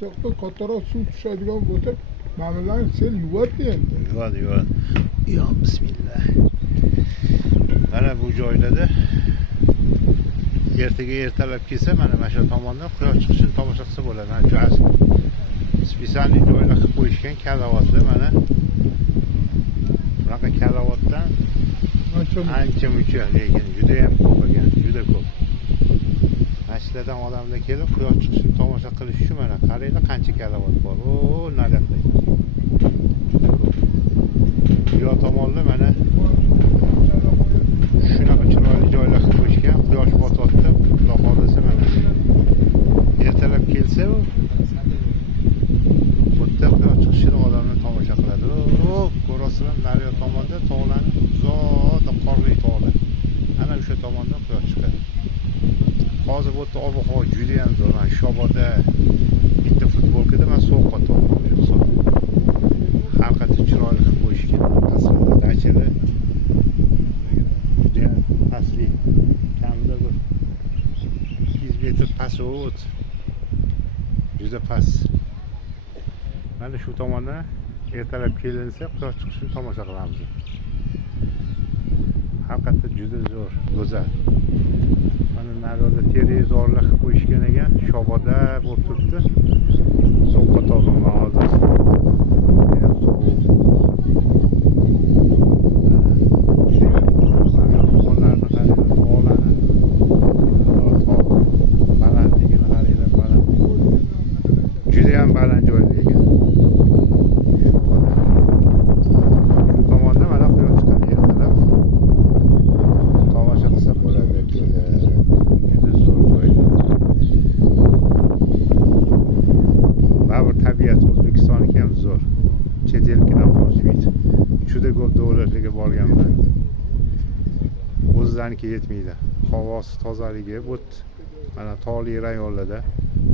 Çok kattaroq suv tushadigan bo'lsa, mana bularni sel yuvadi endi. Yuvadi. Ya bismillah. Mana bu joylarda ertalab kelsa, mana shu tomondan quyosh chiqishini tomosha qilsa bo'ladi. Mana shu asl spesialniy joylar qilib qo'yishgan kalavatlar mana. Bunaqa kalavatdan ancha muncha, lekin juda ham ko'p ekan, juda ko'p. Masjidlardan odamlar kelib quyosh chiqishini tomosha qilish uchun mana qaranglar qancha kalavat bor. O, naryoqda. Juda ko'p. Bu tomonda mana shunaqa chiroyli joylar qilib qo'yishgan. Quyosh botyapti. Xudo xolisa mana ertalab kelsa u bitta quyosh chiqishini odamlar tomosha qiladi. O, ko'rasizlar, nariyoq tomonda tog'larni uzoqda qorli tog'lar. Ana o'sha tomondan quyosh chiqadi. Hozir bu yerda ob-havo juda ham zo'r. Mana Shoboda bitta futbolkada men sovuqqa to'g'ri hisob. Har qancha chiroyli qilib qo'yishgan. Aslida dachalar juda ham pastli. Kamida bir 200 metr past. Juda past. Mana shu tomondan ertalab kelinsa quyosh chiqishini tomosha qilamiz. Haqiqatda juda zo'r, go'zal. Mana naryoqda televizorlar qilib qo'yishgan ekan, Shoboda bo'lib turibdi. Sovuqqa to'g'ri hozir. Juda ham baland joy ekan. O'zbekistoniki ham zo'r. Chet elkidan qo'shmaydi. Juda ko'p davlatlarga borganman. O'zlariga yetmaydi. Havosi tozaligi, bu mana tog'li rayonlarda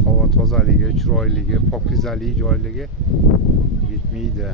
havo tozaligi, chiroyligi, pokizalik joyligi yetmaydi.